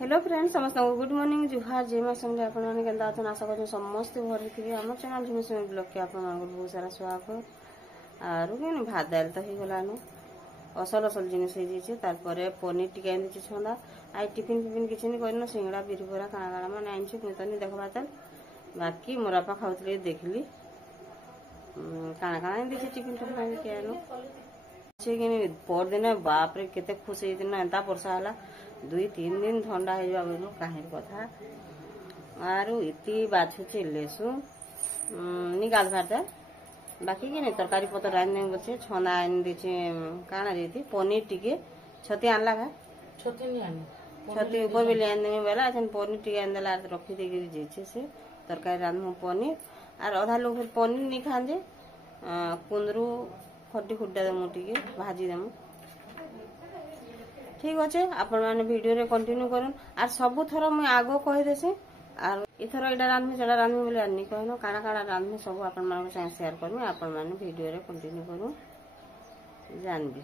hello friends समस्त good morning जुहार जेमा संगे आपण माने केंदा अछन आशा करछु समस्त भरि थिबे हमर चैनल झुमे से ब्लॉग के आपण माने बहुत सारा स्वागत आरो केन भात दाल त ही गलानो असल असल जिनिस हे जे तार परे पनीर टिका एंदी छ छंदा आई टिफिन टिफिन किछि नि करनो सिंगड़ा बिरी बरा काना काना माने आइन छ तनी देखबा त बाकी मोरा पा खाउतले देखली काना काना एंदी छ टिफिन टिफिन के आनो छे कि पर दिन बाप रे केते खुश हे दिन एंता वर्षा हला 2-3 दिन ठंडा हो जाबो काहे कथा आरो इति बाछुचे लेसु निकाल भाता बाकी के ने तरकारी पतर रान्ने बचे छना आन दिचे काना रेती पनीर टिके छती आनला भा छती नि आनी छती ऊपर भी ले आने में बेला अछन पनीर टिके आनला रखी दे के जेछे से तरकारी रान्नु पनीर आर आधा लोग फिर पनीर नि खान जे कुंदरू खट्टी खुड्डा दमु टिके भाजी दमु ठीक अच्छे आपण मैंने वीडियो रे कंटिन्यू करन आर सब थर मुई आगो कहि देसे आर इथर एडा रान्मी सेडा रान्मी बोले आनी कहनो काना काना रान्मी सब आपण माने संग शेयर करमी आपण माने वीडियो रे कंटिन्यू करू जानबी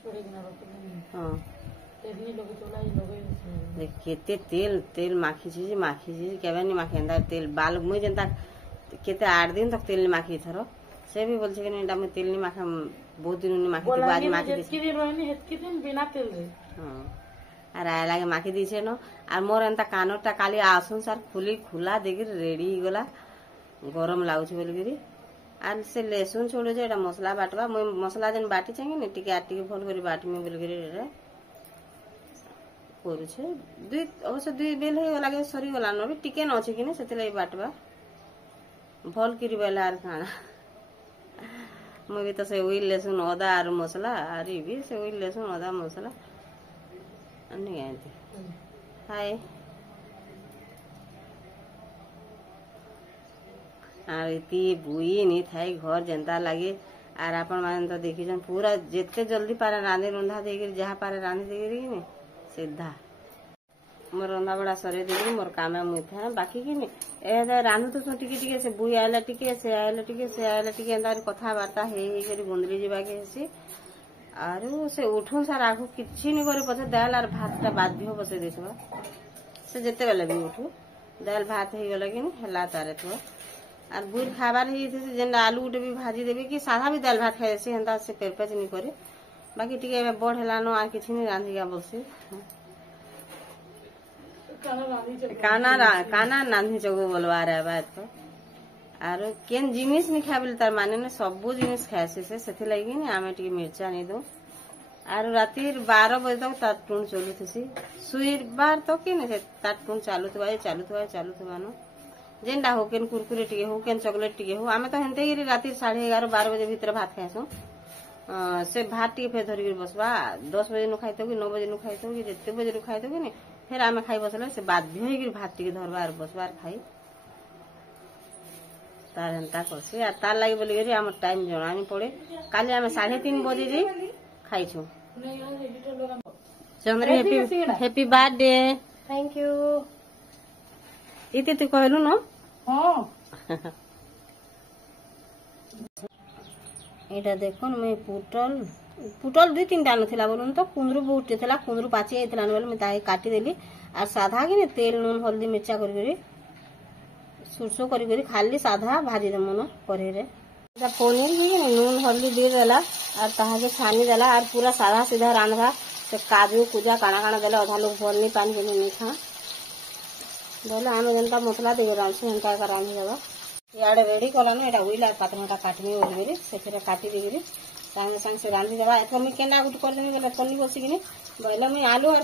छोड़ी ना रखनी हां तेली लोग चोला ही लोग देख केते तेल तेल माखी छी केबे नि माखेंदा तेल बाल मुई जनता केते 8 दिन तक तेल नि माखी थरो से भी बोल छे कि एडा में तेल नि माखा बहुत दिन नि माखी तो आज माखी हेतकी दिन रहनी हेतकी दिन बिना तेल रे हां आर आय लागे माखी दिसे न आर मोर एंता कानोटा काली आसुन सर खुली खुला देगी रेडी गला गरम लागछ बोलगिरी आर से लहसुन छोड़ो जे एडा मसला बाटवा मैं मसला जन बाटी छे नि टिके आटी के भल करी बाटी में बोलगिरी रे करू छे दुई अवश्य दुई बेल हे लागे सरी गला न भी टिके न अछि कि ने सेते लाई बाटवा भल करी बेला आर खाना मुझे तो से वही लहसुन अदा और मसला अरे भी से वही लहसुन अदा मसला नहीं आती हाय आर इति बुई नहीं थाई घर जनता लगे आर आपण मान तो देखी जन पूरा जितने जल्दी पारे रांधे रंधा देगी जहाँ पारे रांधे देगी ने सीधा मोर रंधा बड़ा सरे देगी मोर काम मुई था बाकी कि ए रांधु तो टिके टिके से बुई आइला टिके से आइला टिके एंदा कथा वार्ता हे करी गुंदरी जीवा के से आरो से उठून सार आगु किछि नि करे पछे दाल आर भातटा बाध्य बसे देसबा से जते बेले भी उठू दाल भात हे गेल कि हला तारे तो आर बुई खाबार हे से जेंडा आलू उठे भी भाजी देबे कि सादा भी दाल भात खाए से हंदा से पेरपेच नि करे बाकी टिके बढ़ हेला न आर किछि नि रांधिगा बसे काना नानी जगो बोलवा रहा बात तो आरो केन जिनिस नि खाबल तार माने ने सबु जिनिस खाएसे से सेथि लागि नि आमे टिके मिर्चा नि दो आरो राती 12 बजे तक ताटून चलुथसी सुईर बार तो कि ने ताटून चालुथबा न जेंडा हो केन कुरकुरे टिके हो केन चॉकलेट टिके हो आमे तो हेंते ही राती 11:30-12 बजे भीतर भात खाएसो से भात टिके फेर धरि बसबा 10 बजे नु खाइतो कि 9 बजे नु खाइतो कि जते बजे नु खाइतो कि ने फिर आमे खाई बसले से बाध्य होई कि भात टिके धरबार बसबार खाई तार हंता करसे आ तार लागि बोली गरी हमर टाइम जणानी पड़े काली आमे 3:30 बजे जे खाई छु चंद्र हैप्पी बर्थडे थैंक यू इते तू कहलु न हां एटा देखोन मैं पुटल 2-3 टा नथिला बोलुन तो कुंदरू बहुत थला कुंदरू पाची आइतला न बोल मैं ताई काटी देली आ साधा कि ने तेल नून हल्दी मिर्चा करी सुरसो करी खाली साधा भाजी दमु न करे रे पनीर भी नून हल्दी दे देला और ताहा के छानी देला और पूरा साधा सीधा रांधबा तो काजू कुजा काना काना देला आधा लोग भल नहीं पानी के नहीं खा बोले आमे जनता मसला दे रांधे हंता का रांधे देबा याडे रेडी कला न एटा उइला पातनटा काटमी बोलबेरी सेथरे काटी देबेरी संगे संग से रांधि देबा एथो मैं केना गुट कर देबे पन्नी बसी किने बोले मैं आलू और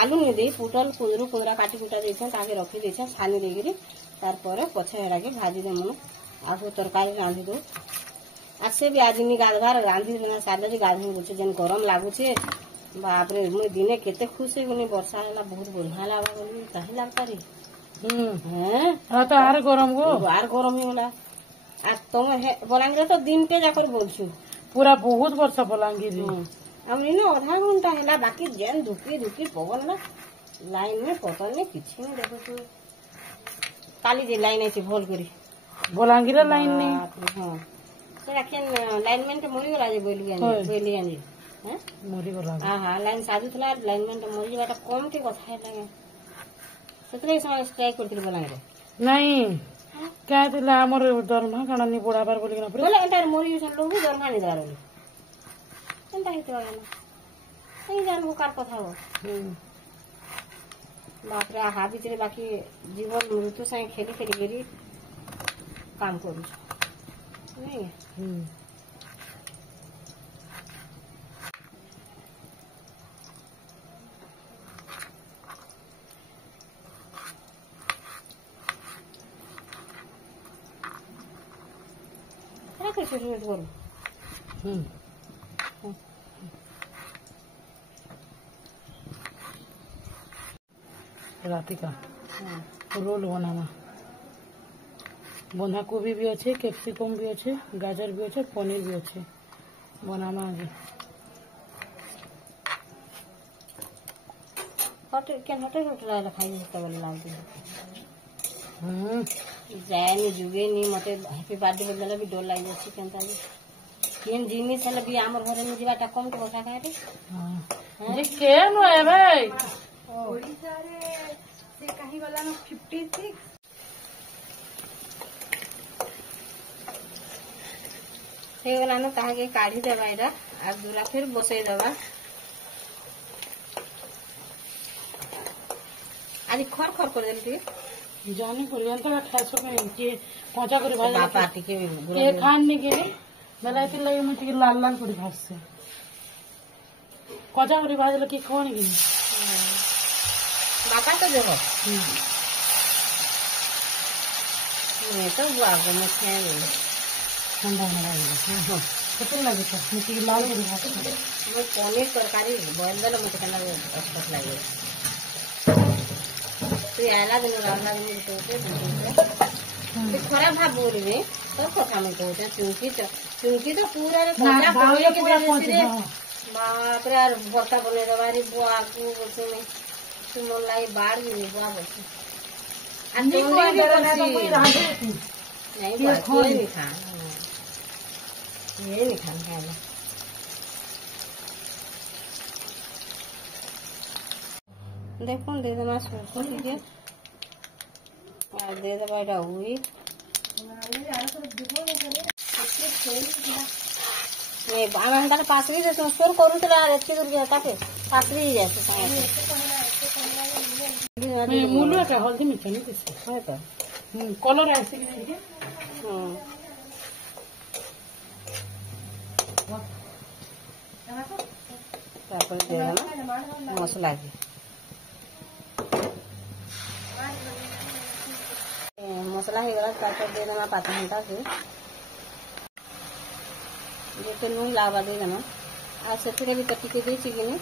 आलू नहीं दे पुटल कुंदरू कुंदरा काटी कुटा देछन ताके रखी देछन छानी देगिरी तार परे पछे एडा के भाजी देमु आगु तरकारी रांधि दो आसे भी आदमी गालबार रांधि बिना साले जे गाधि गुछ जेन गरम लागु छे बाप रे मैं दिने केते खुश हे गुनी वर्षा होला बहुत बढ़िया लागा बोली काहे लागता रे हैं तो आर गरम ही होला आ तुम बलांगीर तो दिन पे जाकर बोलछु पूरा बहुत वर्षा बलांगीर हमनी न आधा घंटा हैला बाकी जेन धुकी पवन ना लाइन में पता नहीं किछि नहीं देखो तू काली जे लाइन है भोल करी बलांगीर लाइन नहीं हां से रखेन लाइनमेंट के मोरी गला जे बोलियानी हैं मरी गला हाँ लाइन साजुला लाइन में मरी जावाटा कम टे कथा लगे से स्ट्राइक करथिले बलांगे नहीं क्या थिला हमर दरमा काना नि बुढ़ाबार बोली ना बोले एंटार मरी यूसन लोग भी दरमा नहीं जारो एंटा हित वाला नहीं जान को कार कथा हो बाप रे हा बिचरे बाकी जीवन मृत्यु से खेली खेली गेरी काम करू नहीं शुरू बोलो राति का रोल बनाना बंधा कोबी भी अच्छे कैप्सिकम भी अच्छे गाजर भी अच्छे पनीर भी अच्छे बनाना आज होटल के होटल होटल खाई तो बोले लागती जाए जुगे नी मते हैप्पी बर्थडे बोलले भी डर लाग जासी केनता केन जिनिस हले भी हमर घरे में जीवाटा कम तो बसा काहे रे हां जे केन है भाई ओडिसा रे से कहीं वाला न 56 से वाला न ताहा के काढी देबा एटा आ दूरा फिर बसई देबा आदि खर खर कर देलती जाने पर तो खासो में के पहुंचा कर भाजा बापा टिके के खान ने के बेला के लगे मुझे लाल लाल कर भाज से कोजा कर भाज लगे कोन के बापा तो जो मैं तो बुआ को मैं खेल ठंडा ना लगे कितना लगे तो मुझे लाल कर भाज मैं पनीर तरकारी बॉयल दल मुझे कना अच्छा लगे तो आला दिन रावला दिन तो खराब भाव बोलबे तो कथा में कहते चुनकी तो पूरा रे खरा बोले के पूरा बाप रे यार भरता बने रवारी बुआ को बोलते में तू मन लाई बाढ़ भी नहीं बुआ बोलते अन्नी को नहीं बुआ कोई नहीं खा ये नहीं खाना देखो दे देना सरसों लीजिए और दे देवा এটা हुई नहीं बाबा हम पास भी जैसे स्टोर करू तो अच्छी दूर जाता के पास भी जैसे मूल्य का हल्दी मिर्ची नहीं किसी है तो कलर ऐसे की नहीं है तापर दे देना मसला की मसला हो गला तापर दे देना 5 घंटा से जेते नून लावा दे देना आ सेथिरे भी कटी के देछि कि नहीं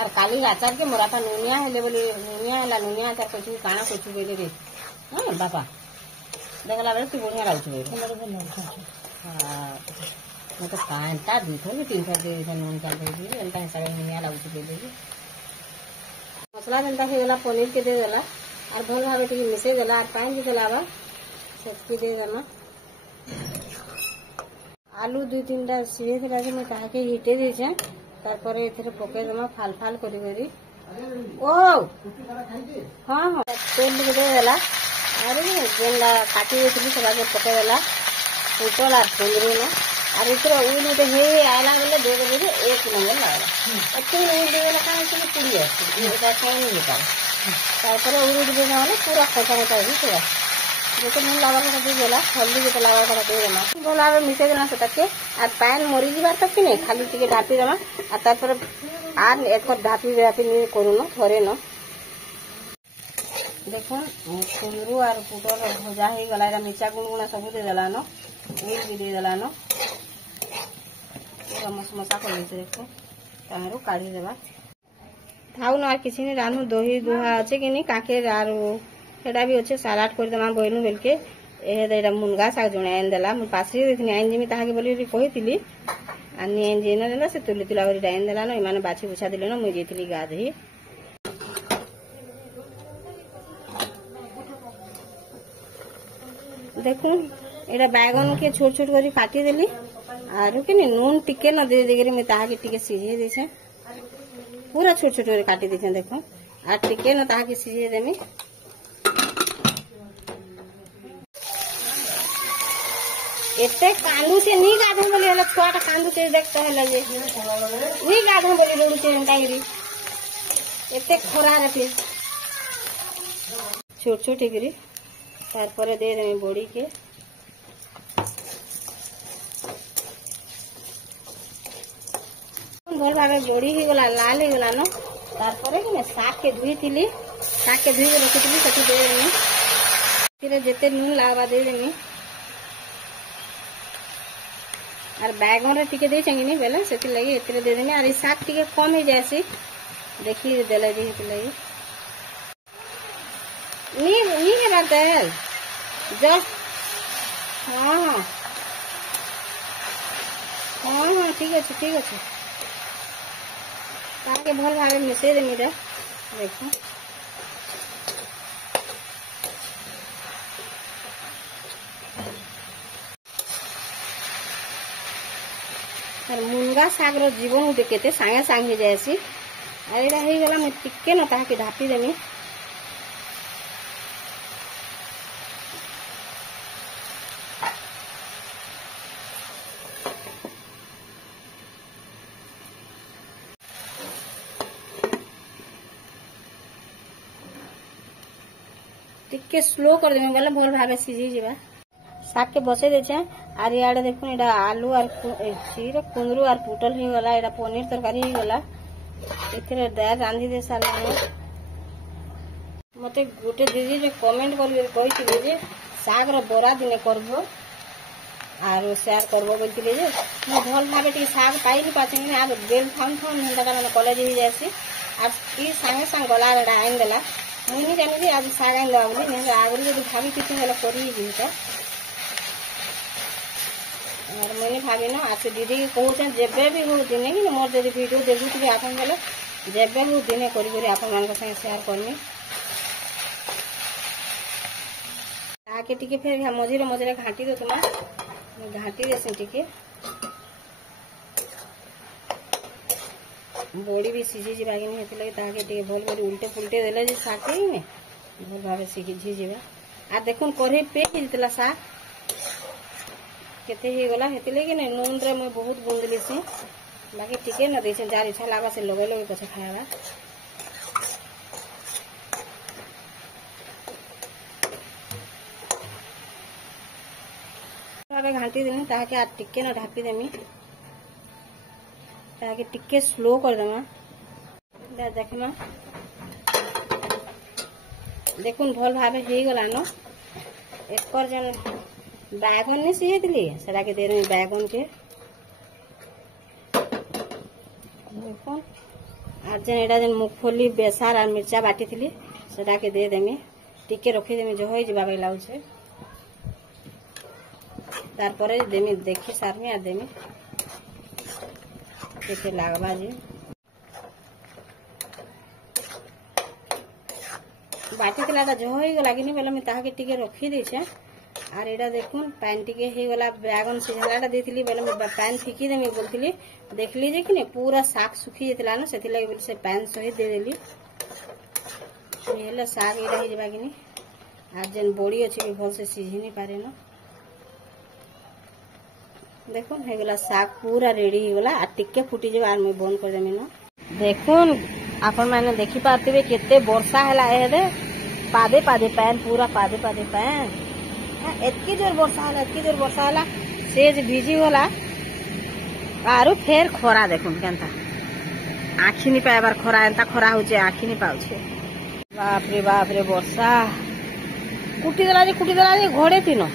और काली आचार के मोराटा नुनिया हेले बोली नुनिया हला नुनिया आचार कछु काना कछु बेले रे हां बापा देखला रे तू बढ़िया लागछ रे हां मैं तो कांटा दूथो के 3 दे नून का दे दी एंता हिसाब नुनिया लागछ बेले मसला जनता हे वाला पनीर के दे देला और भल भावे टी मिसे देला और पानी भी देलावा सेटकी दे देना आलू 2-3टा सिए के लागे मैं कहा के हिटे दे छे तार एथरे पके देमा फाल फाल करी करी ओ हां हां तेल दे देला अरे जेला काटी देथली सब आगे पके देला उतल आ कुंदरू ना और इतरो उली तो हे आला वाले दे दे एक नंबर लागला अच्छे नहीं देला का से पूरी है एटा टाइम निकाल तार उली दे देना पूरा खसा होता है पूरा जैसे नून लावा का दे देला हल्दी के लावा का दे देना बोला मिसे देना से तक और पैन मरी जीवार तक कि नहीं खाली टिके ढापी देना और तार आर एक ढापी नहीं करू न थोड़े न देखो कुंदरू और पुटर भजा हो गला मिर्चा गुणगुणा सब दे देला न उल भी दे देला न पूरा मसमसा कर देते देखो तारो काढ़ी देबा थाउ न और किसी ने रानू दही दुहा अच्छे कि नहीं काके आर सेटा भी अच्छे सालाड कर देमा बोइनु बेलके एटा मुनगा साग जणे आन देला मु पासरी देखनी आइन जिमी ताहा के बोली कहितली आनी आइन जेना देला से तुली तुला करी डाइन देला न इमाने बाछी बुछा दिले न मु जेतली गाधही देखू एटा बैगन के छोट छोट करी काटी देली आरु के नून टिके न दे देकरी मैं ताहा के टिके सिझे देछे पूरा छोट छोट करे काटी देछे देखो आ टिके न ताहा के सिझे देमी एते कांदू से नी गाधो बोली हला छोटा कांदू से देखतो हला जे नी गाधो बोली रोडू से काईरी एते खरा रे फिर छोट छोट करी तार परे दे देमी बड़ी के भल भाव जोड़ी ही गला लाल ही गला न तार परे कि साग के धुई थी साग के धुई के रखी थी सती दे देमी फिर जेते नून लावा दे देमी और बैगन रे टिके दे चंगी नहीं बेले सेति लगी एतरे दे देमी और ई साग टिके कम ही जायसी देखी देले दी लगी नी के बात है जस्ट हाँ हाँ हाँ हाँ ठीक अच्छे ताके भल भाव मिसई देमी रे देखो मुनगा साग रो जीवन गुटे केते सागे सागे जायसी आ एटा हे गला मैं टिके न ताके ढापी देमी टिके स्लो कर देमी बोले भल भावे सिझी जीवा साग के बसे देछे आर याडे देखुन एटा आलू आर कुंदरू आर पुटल ही गला एटा पनीर तरकारी ही गला एथरे दाल रांधी दे साला मते गोटे दीदी जे कमेंट कर कहिथिले जे साग रो बरा दिने करबो आर शेयर करबो बोलथिले जे मैं भल भावे टी साग पाई नि पाछे ने आब बेल थान थान हेंदा माने कॉलेज ही जासी आर ई संगे संग गला एटा आइन देला मुनी जानी जे आज साग आइन दवा बोली ने आगरी जे भाभी किछ हेला करी जिंता और मैंने भाभी ना आज दीदी कहूँ जेबे भी हो दिने कि मोर जब वीडियो देखुथि आपन बेले जेबे हो दिने करी करी आपन मान संगे शेयर करनी ताके टिके फिर मझिरे मझिरे घाटी दो तुम घाटी देसी टिके बड़ी भी सिझी जीवा कि नहीं हेतले ताके टिके भल कर उल्टे पुल्टे देले जे साग ने भल भावे सिझी जीवा आ देखुन कढ़ी पे हिलतला साग केते ही गला हेतिले कि नहीं नून रे मैं बहुत गुंदली से बाकी टिके न देछे जार इच्छा लागा से लगे लगे पछे खायाबा भावे घाटी देनी ताके आ टिके न ढापी देमी ताके टिके स्लो कर देमा देखना देखुन भल भावे हे गला न एकर जन बैगन नहीं सीझे सेटा के दे रही बैगन के देखो आज जन एटा जन मूंगफली बेसार और मिर्चा बाटी थी सेटा के दे देमी टिके रखी देमी जो होई जिबा लागो छे तार परे देमी देखी सारमी आ देमी केते लागबा जी बाटी तला जो होई गला कि नहीं बोले मैं ताहा के टिके रखी दी छे आर एटा देखुन पैन टिके हे गला बैगन सिझालाटा देथिली बेले मैं पैन फिकी देमी बोलथिली देखली जे कि ने पूरा साग सुखी जेतला न सेति लागि बोले से पैन सहित दे देली हेले साग एटा हे जेबा कि नि आज जन बड़ी अछि कि भल से सिझी नहीं पारे न देखुन हे गला साग पूरा रेडी हे गला आ टिके फुटी जेबा आर मैं बंद कर देमी न देखुन आपन माने देखि पातिबे केते वर्षा हैला एदे पादे पादे पैन पूरा पादे पादे पैन एतकी जोर वर्षा होला सेज भिजी होला आरु फेर खरा देखुन केनता आखि नहीं पाइबार खरा एंता खरा होचे आखि नहीं पाउछे बाप रे वर्षा कुटी देला जे घोड़े तीनो